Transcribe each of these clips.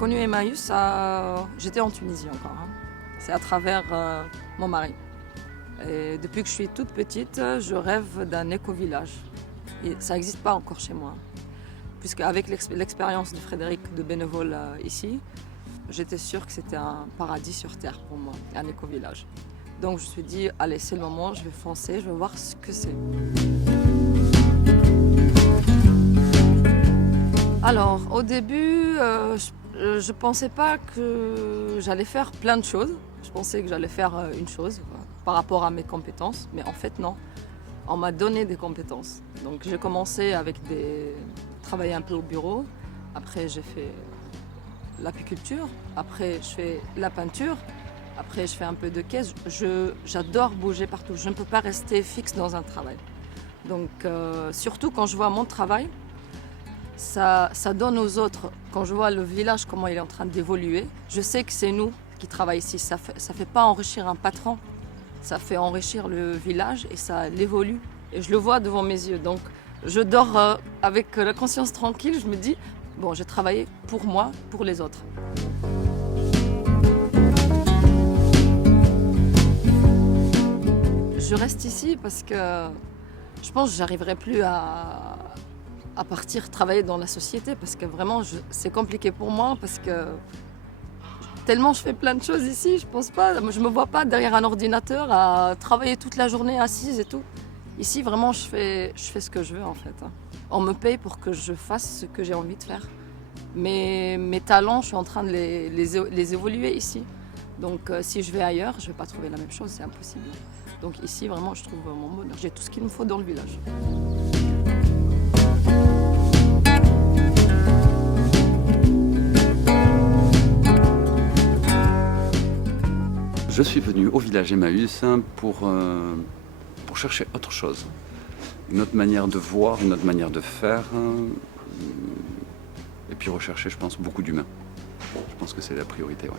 connu Emmaüs, j'étais en Tunisie encore. Hein. C'est à travers mon mari. Et depuis que je suis toute petite, je rêve d'un éco-village. Et ça n'existe pas encore chez moi. Puisque avec l'expérience de Frédéric de bénévole ici, j'étais sûre que c'était un paradis sur terre pour moi, un éco-village. Donc je me suis dit, allez, c'est le moment, je vais foncer, je vais voir ce que c'est. Alors, au début, je ne pensais pas que j'allais faire plein de choses. Je pensais que j'allais faire une chose par rapport à mes compétences, mais en fait, non. On m'a donné des compétences. Donc, j'ai commencé avec travailler un peu au bureau. Après, j'ai fait l'apiculture. Après, je fais la peinture. Après, je fais un peu de caisse. J'adore bouger partout. Je ne peux pas rester fixe dans un travail. Donc, surtout quand je vois mon travail, ça donne aux autres. Quand je vois le village, comment il est en train d'évoluer, je sais que c'est nous qui travaillons ici. Ça fait pas enrichir un patron, ça fait enrichir le village et ça l'évolue. Et je le vois devant mes yeux. Donc, je dors avec la conscience tranquille. Je me dis, bon, j'ai travaillé pour moi, pour les autres. Je reste ici parce que je pense que j'arriverai plus à partir travailler dans la société parce que vraiment c'est compliqué pour moi parce que tellement je fais plein de choses ici, je pense pas, je me vois pas derrière un ordinateur à travailler toute la journée assise et tout. Ici vraiment je fais ce que je veux en fait. On me paye pour que je fasse ce que j'ai envie de faire. Mais mes talents, je suis en train de les évoluer ici. Donc si je vais ailleurs, je vais pas trouver la même chose, c'est impossible. Donc ici vraiment je trouve mon bonheur, j'ai tout ce qu'il me faut dans le village. Je suis venu au village Emmaüs pour chercher autre chose. Une autre manière de voir, une autre manière de faire. Et puis rechercher, je pense, beaucoup d'humains. Je pense que c'est la priorité, ouais.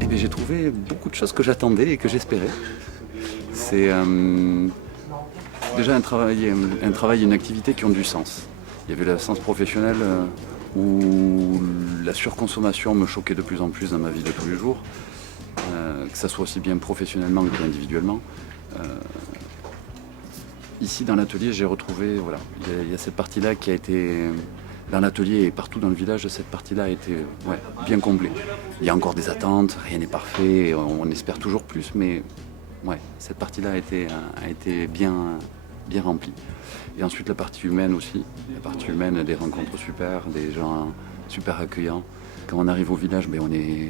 Et bien, j'ai trouvé beaucoup de choses que j'attendais et que j'espérais. C'est déjà un travail, une activité qui ont du sens. Il y avait le sens professionnel où la surconsommation me choquait de plus en plus dans ma vie de tous les jours, que ça soit aussi bien professionnellement que individuellement. Ici dans l'atelier j'ai retrouvé, voilà, il y a cette partie-là qui a été, dans l'atelier et partout dans le village, cette partie-là a été bien comblée. Il y a encore des attentes, rien n'est parfait, on espère toujours plus, mais cette partie-là a été bien remplie. Et ensuite la partie humaine aussi, la partie humaine, des rencontres super, des gens super accueillants. Quand on arrive au village, on est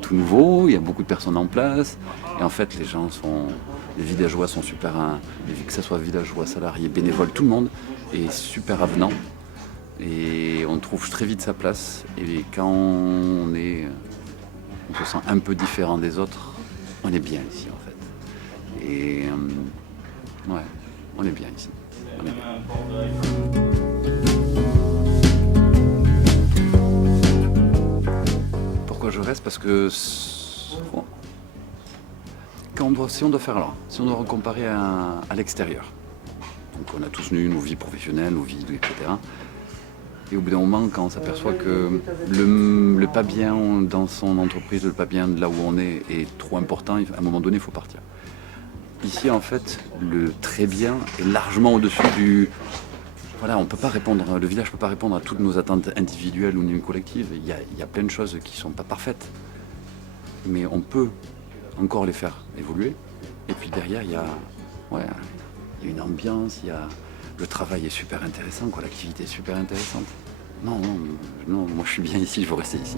tout nouveau, il y a beaucoup de personnes en place. Et en fait, les villageois sont super, que ce soit villageois, salariés, bénévoles, tout le monde est super avenant. Et on trouve très vite sa place. Et quand on se sent un peu différent des autres, on est bien ici en fait. Et on est bien ici. On est bien. Pourquoi je reste? Parce que si on doit comparer à l'extérieur, donc on a tous eu nos vies professionnelles, nos vies, etc. Et au bout d'un moment, quand on s'aperçoit que le pas bien dans son entreprise, le pas bien de là où on est trop important, à un moment donné, il faut partir. Ici, en fait, le très bien est largement au-dessus du... Voilà, on peut pas répondre, le village ne peut pas répondre à toutes nos attentes individuelles ou même collectives. Il y a plein de choses qui ne sont pas parfaites, mais on peut encore les faire évoluer. Et puis derrière, il y a une ambiance, le travail est super intéressant, l'activité est super intéressante. Non, moi je suis bien ici, je veux rester ici.